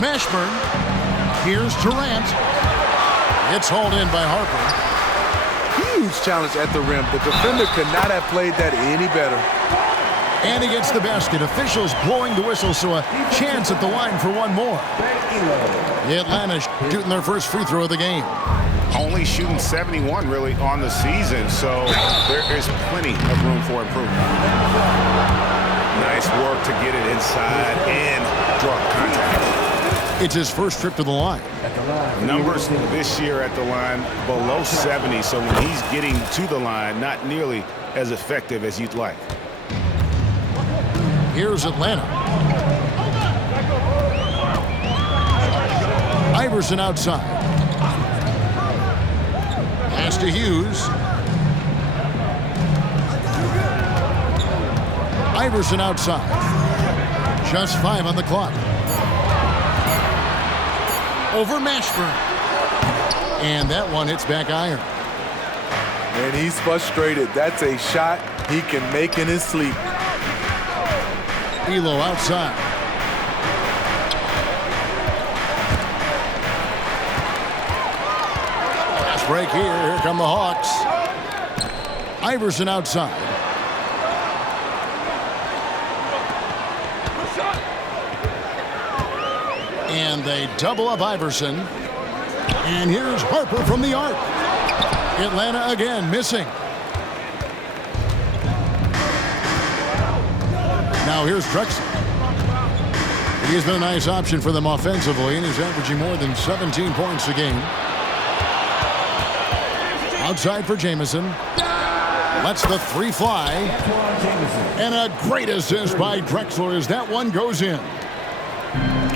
Mashburn. Here's Durant. It's hauled in by Harper. Huge challenge at the rim. The defender could not have played that any better. And he gets the basket. Officials blowing the whistle, so a chance at the line for one more. Atlanta shooting their first free throw of the game. Only shooting 71 really on the season, so there is plenty of room for improvement. Nice work to get it inside and draw contact. It's his first trip to the line. Numbers this year at the line below 70, so when he's getting to the line, not nearly as effective as you'd like. Here's Atlanta. Iverson outside. Pass to Hughes. Iverson outside. Just 5 on the clock. Over Mashburn. And that one hits back iron. And he's frustrated. That's a shot he can make in his sleep. Elo outside. Fast break here. Here come the Hawks. Iverson outside. And they double up Iverson. And here's Harper from the arc. Atlanta again missing. Now here's Drexler. He's been a nice option for them offensively, and he's averaging more than 17 points a game. Outside for Jamison. Lets the three fly. And a great assist by Drexler as that one goes in.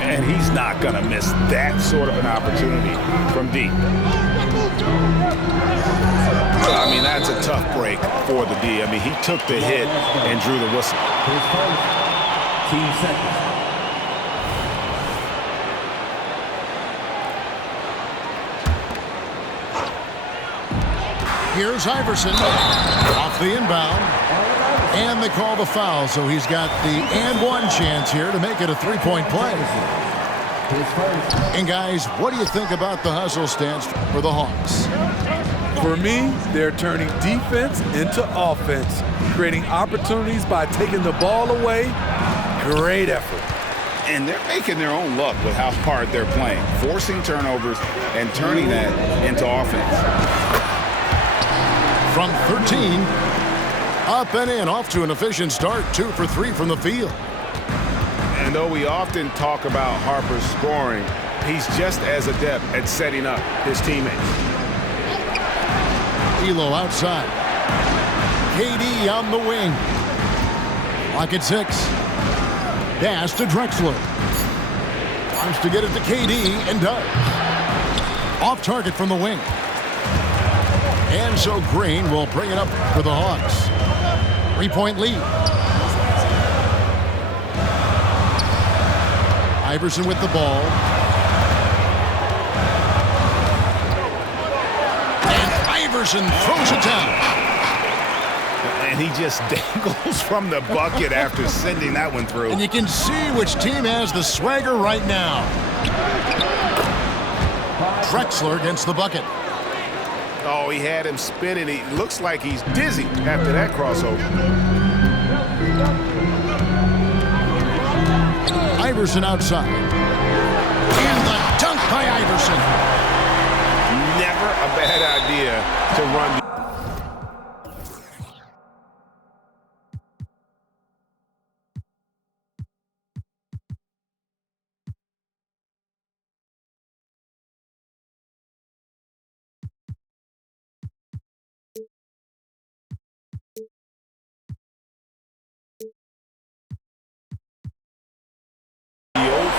And he's not going to miss that sort of an opportunity from deep. I mean, that's a tough break for the D. I mean, he took the hit and drew the whistle. Team second. Here's Iverson off the inbound. And they call the foul, so he's got the and one chance here to make it a three-point play. And guys, what do you think about the hustle stance for the Hawks? For me, they're turning defense into offense, creating opportunities by taking the ball away. Great effort. And they're making their own luck with how hard they're playing, forcing turnovers and turning that into offense. From 13, up and in, off to an efficient start, 2 for 3 from the field. And though we often talk about Harper's scoring, he's just as adept at setting up his teammates. Elo outside. KD on the wing. Clock at 6. Pass to Drexler. Wants to get it to KD and does. Off target from the wing. And so Green will bring it up for the Hawks. 3-point lead. Iverson with the ball. And Iverson throws it down. And he just dangles from the bucket after sending that one through. And you can see which team has the swagger right now. Drexler against the bucket. Oh, he had him spinning. He looks like he's dizzy after that crossover. Iverson outside. And the dunk by Iverson. Never a bad idea to run the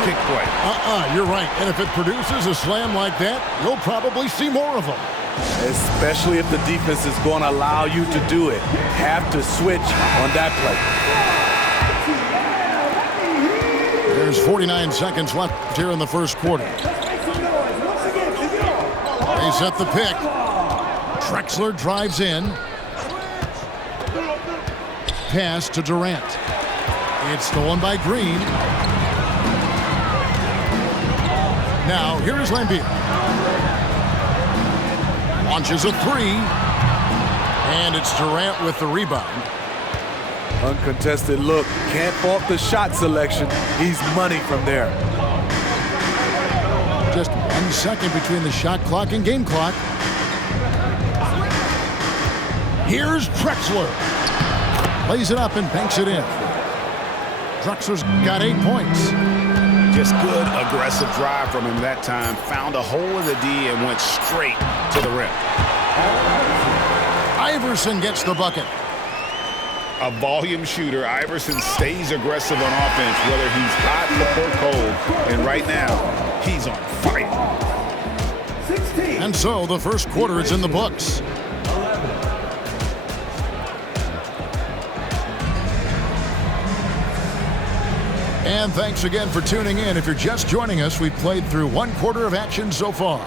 pick play. You're right. And if it produces a slam like that, you'll probably see more of them. Especially if the defense is going to allow you to do it. Have to switch on that play. There's 49 seconds left here in the first quarter. They set the pick. Drexler drives in. Pass to Durant. It's stolen by Green. Now, here is Lambier. Launches a three. And it's Durant with the rebound. Uncontested look. Can't fault the shot selection. He's money from there. Just 1 second between the shot clock and game clock. Here's Drexler. Lays it up and banks it in. Drexler's got 8 points. Just good, aggressive drive from him that time. Found a hole in the D and went straight to the rim. Iverson gets the bucket. A volume shooter, Iverson stays aggressive on offense, whether he's hot or cold. And right now, he's on fire. 16. And so the first quarter is in the books. 11. And thanks again for tuning in. If you're just joining us, we've played through 1 quarter of action so far.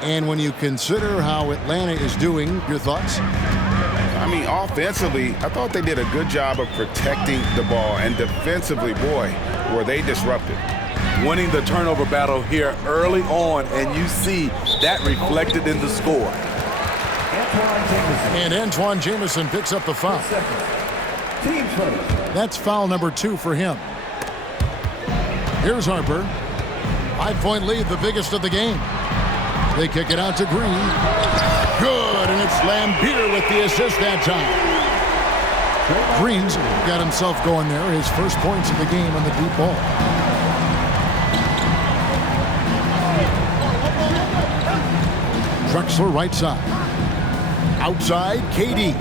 And when you consider how Atlanta is doing, your thoughts? I mean, offensively, I thought they did a good job of protecting the ball. And defensively, boy, were they disrupted. Winning the turnover battle here early on, and you see that reflected in the score. And Antoine Jamison picks up the foul. Team first. That's foul number 2 for him. Here's Harper. 5-point lead, the biggest of the game. They kick it out to Green. Good, and it's Lambier with the assist that time. Green's got himself going there. His first points of the game on the deep ball. Drexler right side. Outside, KD.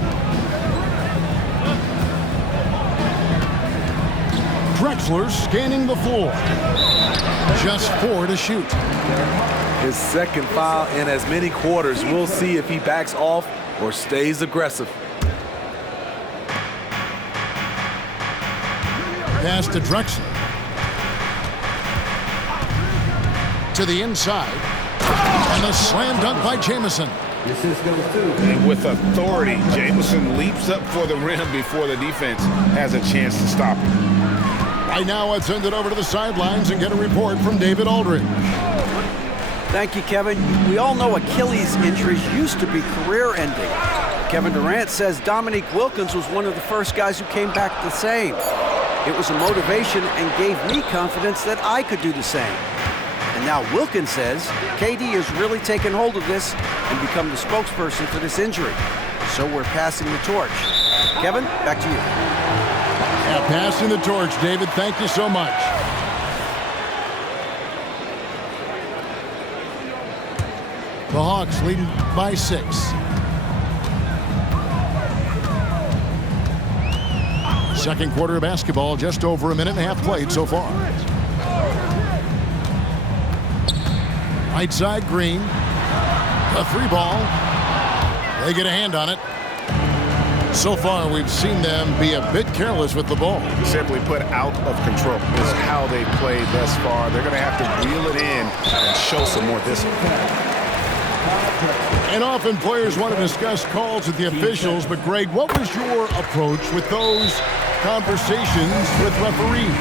Drexler scanning the floor. Just 4 to shoot. His second foul in as many quarters. We'll see if he backs off or stays aggressive. Pass to Drexler. To the inside. And a slam dunk by Jamison. This is goes to. And with authority, Jamison leaps up for the rim before the defense has a chance to stop him. Right now, let's send it over to the sidelines and get a report from David Aldridge. Thank you, Kevin. We all know Achilles injuries used to be career-ending. Kevin Durant says Dominique Wilkins was one of the first guys who came back the same. It was a motivation and gave me confidence that I could do the same. And now Wilkins says KD has really taken hold of this and become the spokesperson for this injury. So we're passing the torch. Kevin, back to you. Yeah, passing the torch, David. Thank you so much. The Hawks leading by 6. Second quarter of basketball, just over a minute and a half played so far. Right side, Green. A 3 ball. They get a hand on it. So far, we've seen them be a bit careless with the ball. Simply put, out of control is how they played thus far. They're going to have to reel it in and show some more discipline. And often players want to discuss calls with the officials, but Greg, what was your approach with those conversations with referees?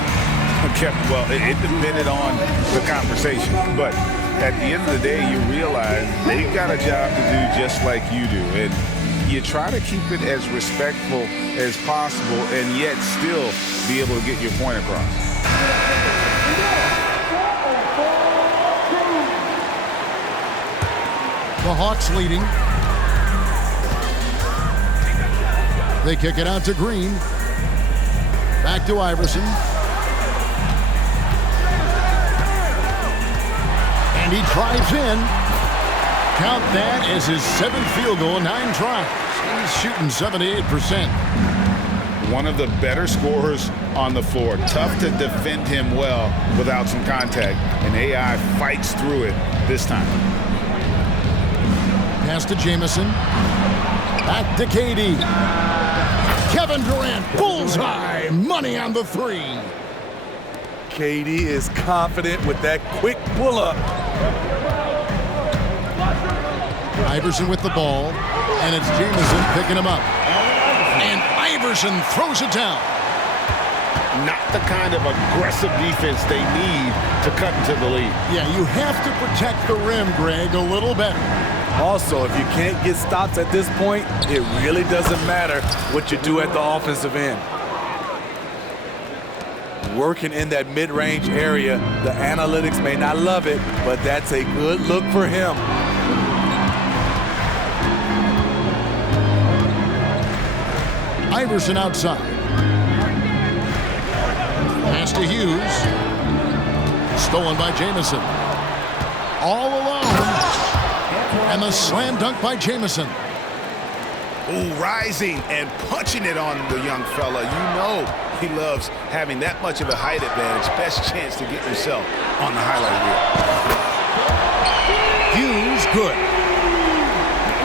Well, it depended on the conversation, but at the end of the day, you realize they've got a job to do just like you do. And you try to keep it as respectful as possible and yet still be able to get your point across. The Hawks leading. They kick it out to Green. Back to Iverson. And he drives in. Count that as his 7th field goal, 9 tries. He's shooting 78%. One of the better scorers on the floor. Tough to defend him well without some contact. And AI fights through it this time. Pass to Jamison. Back to KD. Kevin Durant, bullseye. Money on the 3. KD is confident with that quick pull-up. Iverson with the ball, and it's Jamison picking him up. And Iverson throws it down. not the kind of aggressive defense they need to cut into the lead. Yeah, you have to protect the rim, Greg, a little better. Also, if you can't get stops at this point, it really doesn't matter what you do at the offensive end. Working in that mid-range area, the analytics may not love it, but that's a good look for him. Iverson outside. Pass to Hughes. Stolen by Jamison. All alone. And the slam dunk by Jamison. Ooh, rising and punching it on the young fella. You know he loves having that much of a height advantage. Best chance to get himself on the highlight reel. Hughes, good.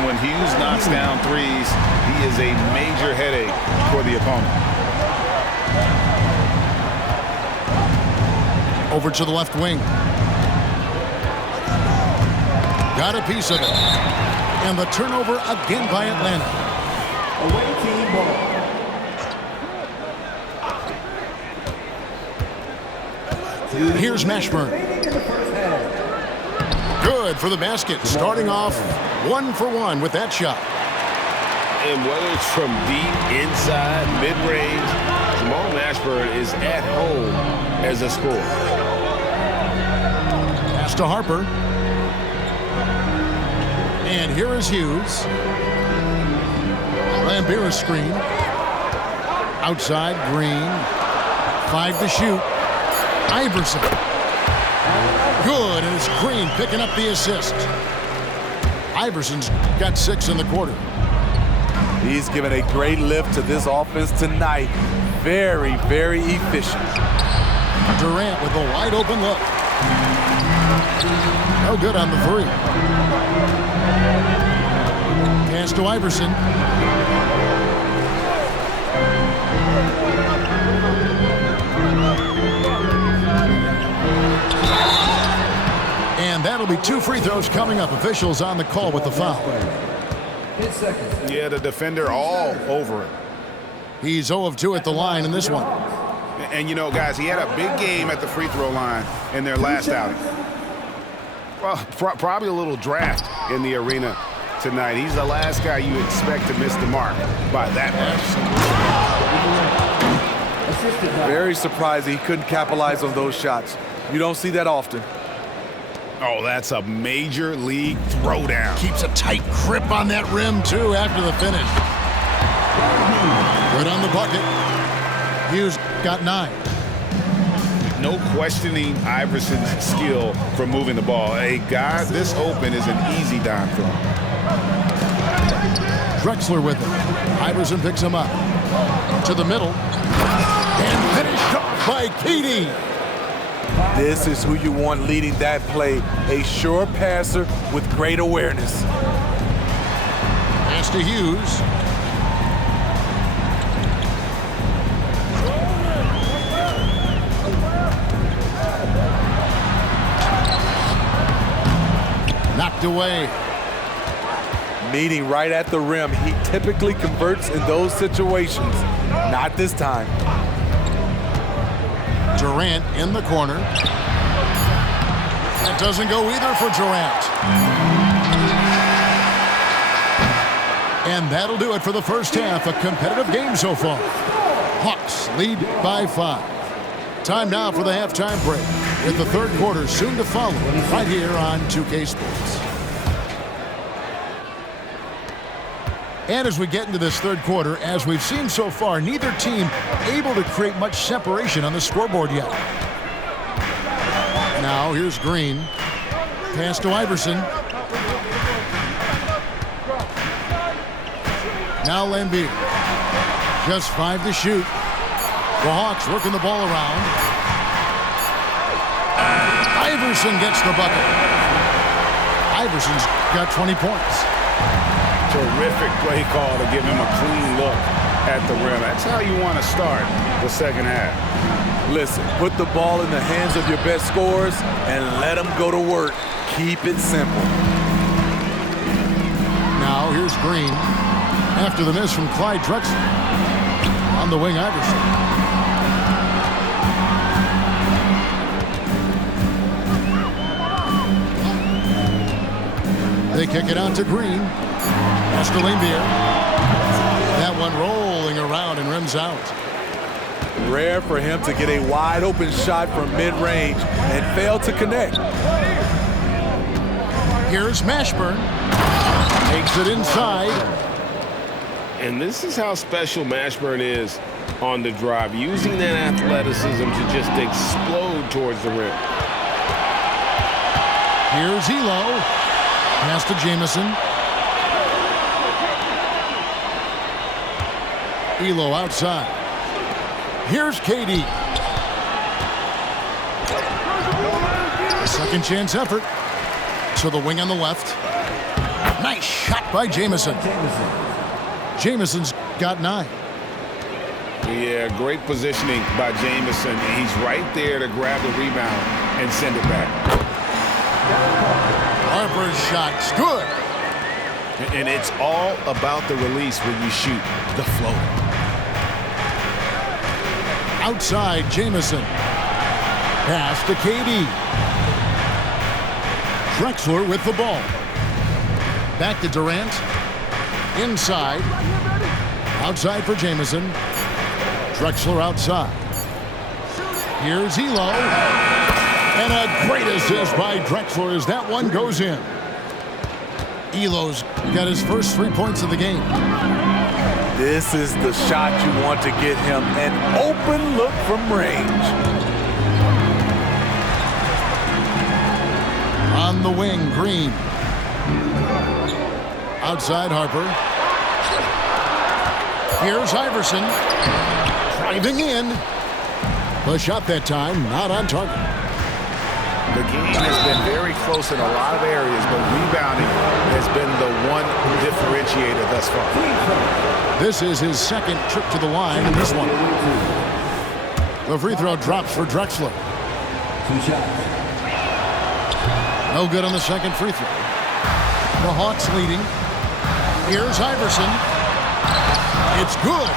When Hughes knocks down threes, he is a major headache for the opponent. Over to the left wing. Got a piece of it. And the turnover again by Atlanta. Away team ball. Here's Mashburn. Good for the basket. Starting off 1 for 1 with that shot. And whether it's from deep, inside, mid-range, Jamal Mashburn is at home as a scorer. Pass to Harper. And here is Hughes. Lambeer screen. Outside, Green. 5 to shoot. Iverson. Good, and it's Green picking up the assist. Iverson's got 6 in the quarter. He's given a great lift to this offense tonight. Very, very efficient. Durant with a wide open look. No good on the 3. Pass to Iverson. And that'll be 2 free throws coming up. Officials on the call with the foul. 10 seconds. Yeah, the defender all over him. He's 0 of 2 at the line in this one. And you know, guys, he had a big game at the free throw line in their last outing. Well, probably a little draft in the arena tonight. He's the last guy you expect to miss the mark by that much. Very surprised he couldn't capitalize on those shots. You don't see that often. Oh, that's a major league throwdown. Keeps a tight grip on that rim, too, after the finish. Good on the bucket. Hughes got 9. No questioning Iverson's skill for moving the ball. A guy this open is an easy dime throw. Drexler with it. Iverson picks him up. To the middle. And finished off by KD. This is who you want leading that play. A sure passer with great awareness. Pass to Hughes. Knocked away. Meeting right at the rim. He typically converts in those situations. Not this time. Durant in the corner. That doesn't go either for Durant. And that'll do it for the first half. A competitive game so far. Hawks lead by 5. Time now for the halftime break, with the third quarter soon to follow right here on 2K Sports. And as we get into this third quarter, as we've seen so far, neither team able to create much separation on the scoreboard yet. Now here's Green. Pass to Iverson. Now Lambeer. Just 5 to shoot. The Hawks working the ball around. Iverson gets the bucket. Iverson's got 20 points. Terrific play call to give him a clean look at the rim. That's how you want to start the second half. Listen, put the ball in the hands of your best scorers and let them go to work. Keep it simple. Now here's Green. After the miss from Clyde Drexler. On the wing, Iverson. They kick it out to Green. Pass to Lambier. That one rolling around and rims out. Rare for him to get a wide open shot from mid-range and fail to connect. Here's Mashburn. Takes it inside. And this is how special Mashburn is on the drive, using that athleticism to just explode towards the rim. Here's Elo. Pass to Jamison. Elo outside. Here's KD. A second chance effort. To the wing on the left. Nice shot by Jamison. Jamison's got 9. Yeah, great positioning by Jamison. He's right there to grab the rebound and send it back. Harper's shot's good. And it's all about the release when you shoot the floater. Outside, Jamison. Pass to KD. Drexler with the ball. Back to Durant. Inside. Outside for Jamison. Drexler outside. Here's Elo. And a great assist by Drexler as that one goes in. Elo's got his first 3 points of the game. This is the shot you want to get him, an open look from range. On the wing, Green. Outside, Harper. Here's Iverson. Driving in. The shot that time, not on target. The game has been very close in a lot of areas, but rebounding has been the one differentiator thus far. This is his second trip to the line in this one. The free throw drops for Drexler. 2 shots. No good on the second free throw. The Hawks leading. Here's Iverson. It's good.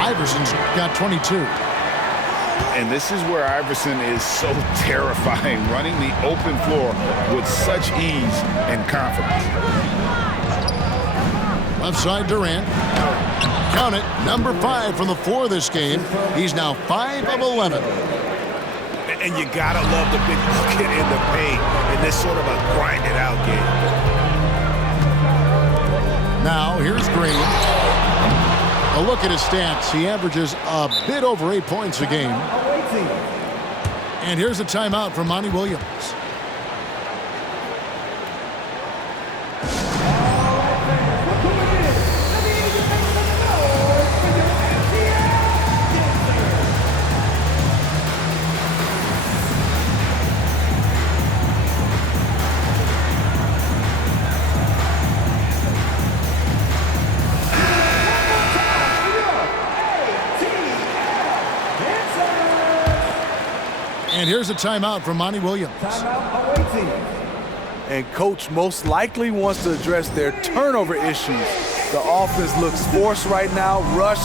Iverson's got 22. And this is where Iverson is so terrifying, running the open floor with such ease and confidence. Left side, Durant. Count it, number 5 from the floor this game. He's now 5 of 11. And you gotta love the big bucket in the paint in this sort of a grind-it-out game. Now, here's Green. A look at his stats. He averages a bit over 8 points a game. And here's a timeout from Monty Williams. And here's a timeout from Monty Williams. Timeout awaiting. And coach most likely wants to address their turnover issues. The offense looks forced right now, rush,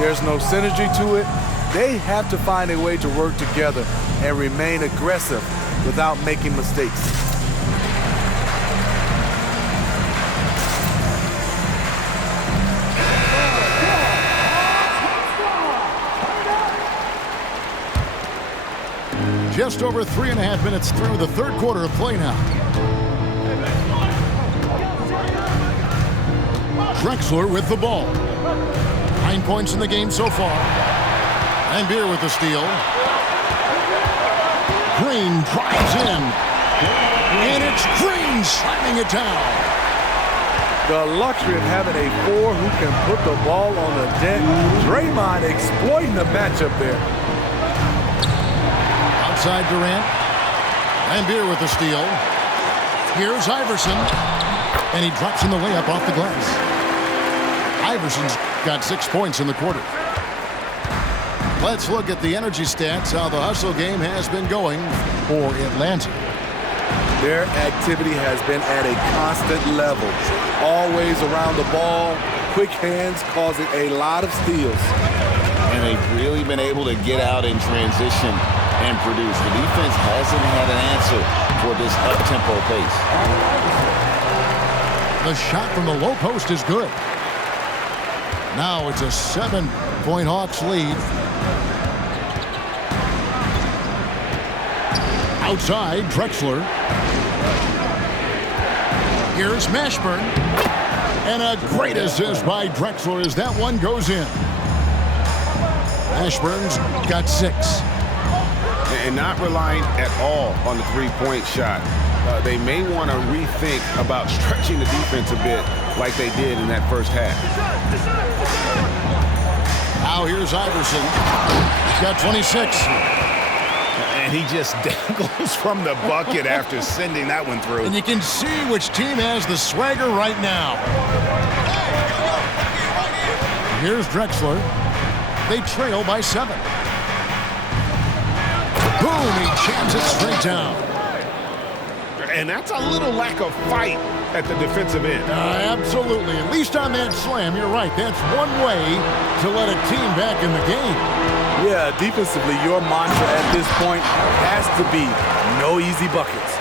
there's no synergy to it. They have to find a way to work together and remain aggressive without making mistakes. Just over 3.5 minutes through the third quarter of play now. Drexler with the ball. 9 points in the game so far. Lambier with the steal. Green drives in. And it's Green slamming it down. The luxury of having a 4 who can put the ball on the deck. Draymond exploiting the matchup there. Outside Durant. Lambier with the steal. Here's Iverson. And he drops in the layup off the glass. Iverson's got 6 points in the quarter. Let's look at the energy stats, how the hustle game has been going for Atlanta. Their activity has been at a constant level. Always around the ball, quick hands causing a lot of steals. And they've really been able to get out in transition and produce. The defense hasn't had an answer for this up-tempo pace. The shot from the low post is good. Now it's a 7-point Hawks lead. Outside, Drexler. Here's Mashburn. And a great assist by Drexler as that one goes in. Mashburn's got 6. And not relying at all on the three-point shot. They may want to rethink about stretching the defense a bit like they did in that first half. Now here's Iverson. He's got 26. And he just dangles from the bucket after sending that one through. And you can see which team has the swagger right now. Here's Drexler. They trail by 7. Boom, he jams it straight down. And that's a little lack of fight at the defensive end. Absolutely. At least on that slam, you're right. That's one way to let a team back in the game. Yeah, defensively, your mantra at this point has to be no easy buckets.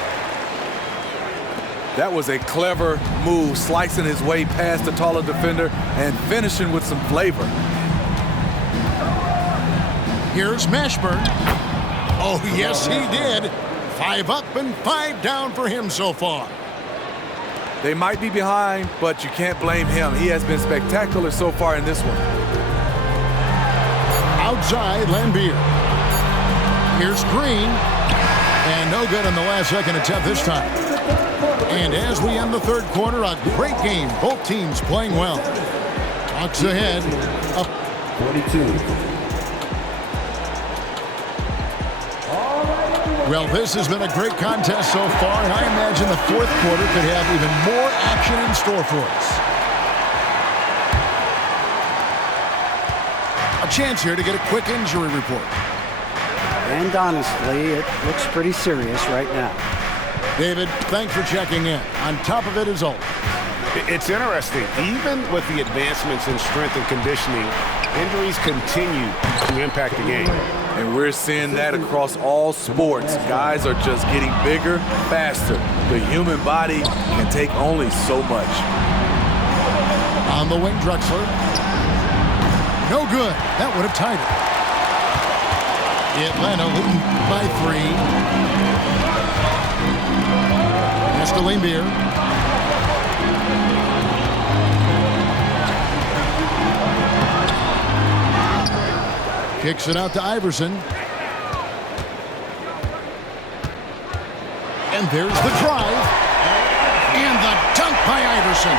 That was a clever move, slicing his way past the taller defender and finishing with some flavor. Here's Mashburn. Oh, yes, he did. 5 up and 5 down for him so far. They might be behind, but you can't blame him. He has been spectacular so far in this one. Outside, Lambier. Here's Green. And no good on the last second attempt this time. And as we end the third quarter, a great game. Both teams playing well. Hawks ahead. Up 42. Well, this has been a great contest so far, and I imagine the fourth quarter could have even more action in store for us. A chance here to get a quick injury report. And honestly, it looks pretty serious right now. David, thanks for checking in. On top of it is always. It's interesting. Even with the advancements in strength and conditioning, injuries continue to impact the game. And we're seeing that across all sports. Guys are just getting bigger, faster. The human body can take only so much. On the wing, Drexler. No good. That would have tied it. Atlanta leading by 3. That's to Lambier. Kicks it out to Iverson. And there's the drive. And the dunk by Iverson.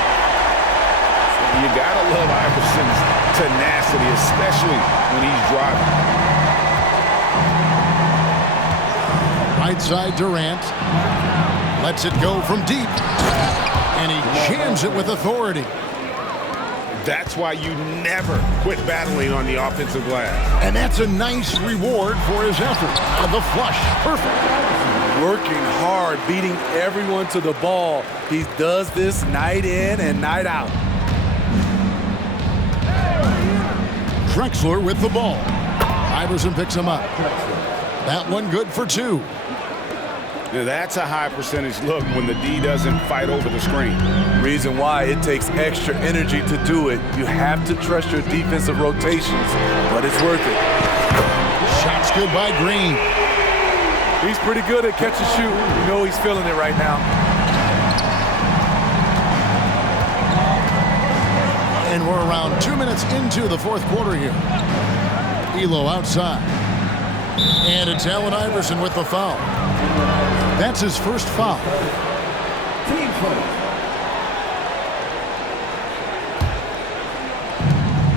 You gotta love Iverson's tenacity, especially when he's driving. Right side, Durant. Lets it go from deep. And he jams it with authority. That's why you never quit battling on the offensive glass. And that's a nice reward for his effort. The flush, perfect. Working hard, beating everyone to the ball. He does this night in and night out. Drexler with the ball. Iverson picks him up. That one good for 2. Now that's a high percentage look when the D doesn't fight over the screen. Reason why it takes extra energy to do it. You have to trust your defensive rotations, but it's worth it. Shot's good by Green. He's pretty good at catch and shoot. You know he's feeling it right now. And we're around 2 minutes into the fourth quarter here. Elo outside. And it's Allen Iverson with the foul. That's his first foul. Team foul.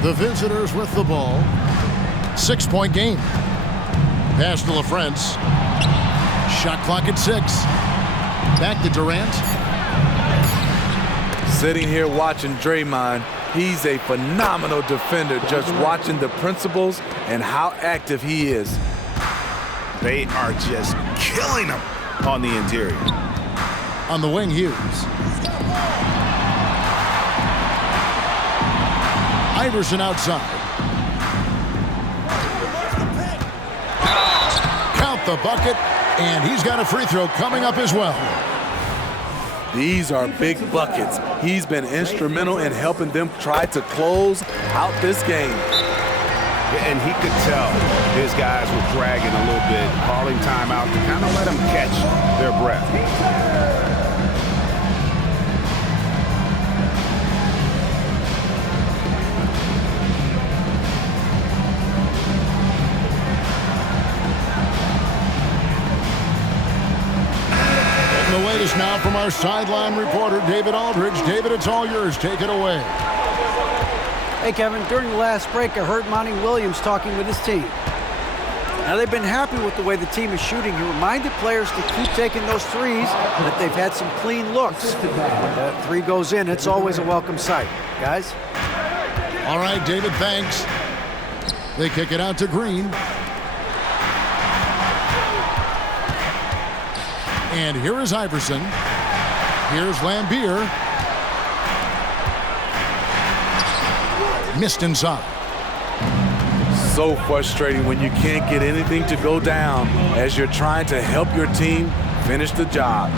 The visitors with the ball. 6-point game. Pass to LaFrance. Shot clock at 6. Back to Durant. Sitting here watching Draymond, he's a phenomenal defender, just watching the principles and how active he is. They are just killing him on the interior. On the wing, Hughes. Iverson outside. Count the bucket. And he's got a free throw coming up as well. These are big buckets. He's been instrumental in helping them try to close out this game. And he could tell his guys were dragging a little bit, calling timeout to kind of let them catch their breath. The latest now from our sideline reporter, David Aldridge. David, it's all yours. Take it away. Hey, Kevin, during the last break, I heard Monty Williams talking with his team. Now, they've been happy with the way the team is shooting. He reminded players to keep taking those threes, that they've had some clean looks. When that three goes in, it's always a welcome sight. Guys? All right, David, thanks. They kick it out to Green. And here is Iverson. Here's Lambier. Missed inside. So frustrating when you can't get anything to go down as you're trying to help your team finish the job.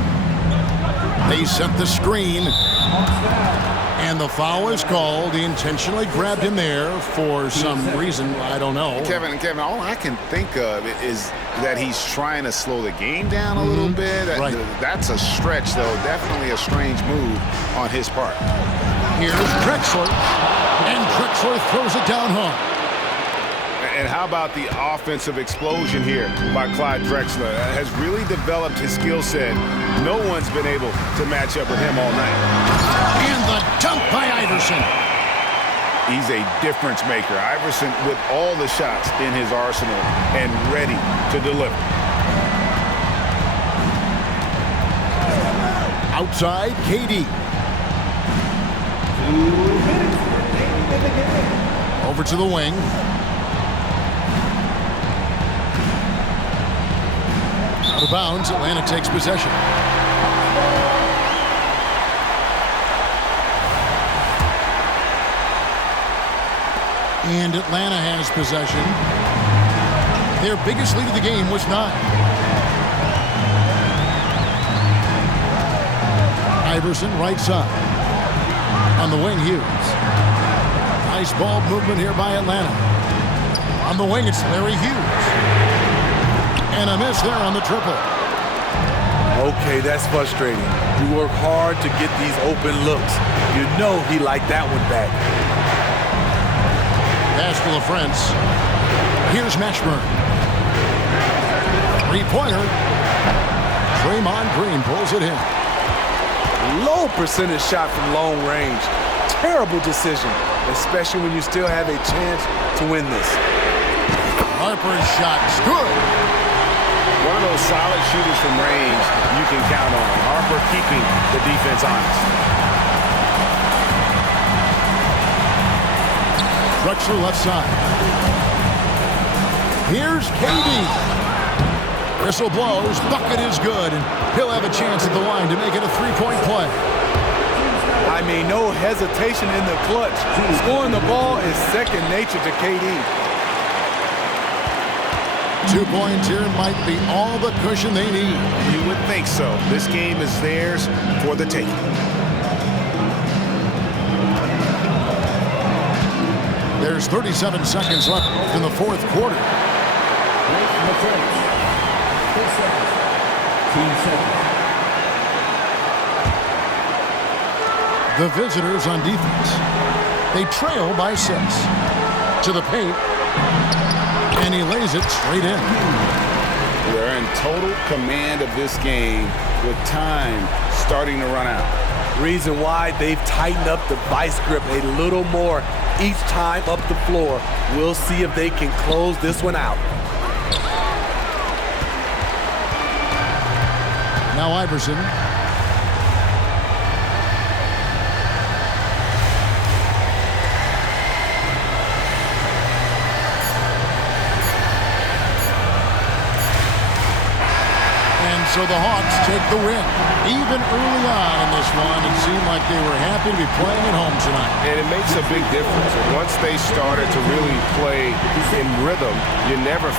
They set the screen. And the foul is called. He intentionally grabbed him there for some reason. I don't know. Kevin, all I can think of is that he's trying to slow the game down a little bit. Right. That's a stretch, though. Definitely a strange move on his part. Here's Drexler. And Drexler throws it down home. And how about the offensive explosion here by Clyde Drexler? Has really developed his skill set. No one's been able to match up with him all night. And the dunk by Iverson. He's a difference maker. Iverson with all the shots in his arsenal and ready to deliver. Outside, KD. Over to the wing. Out of bounds, Atlanta takes possession. And Atlanta has possession. Their biggest lead of the game was 9. Iverson, right side. On the wing, Hughes. Nice ball movement here by Atlanta. On the wing, it's Larry Hughes. And a miss there on the triple. Okay, that's frustrating. You work hard to get these open looks. You know he liked that one back. Pass to LaFrance. Here's Mashburn. Three-pointer. Draymond Green pulls it in. Low percentage shot from long range. Terrible decision, especially when you still have a chance to win this. Harper's shot's good. One of those solid shooters from range you can count on. Harper keeping the defense honest. Drexler left side. Here's KD. Whistle blows. Bucket is good. And he'll have a chance at the line to make it a three-point play. I mean, no hesitation in the clutch. Scoring the ball is second nature to KD. 2 points here might be all the cushion they need. You would think so. This game is theirs for the taking. There's 37 seconds left in the fourth quarter. The visitors on defense. They trail by 6. To the paint. And he lays it straight in. They're in total command of this game with time starting to run out. Reason why they've tightened up the vice grip a little more each time up the floor. We'll see if they can close this one out. Now Iverson. So the Hawks take the win. Even early on in this one, it seemed like they were happy to be playing at home tonight. And it makes a big difference. Once they started to really play in rhythm, you never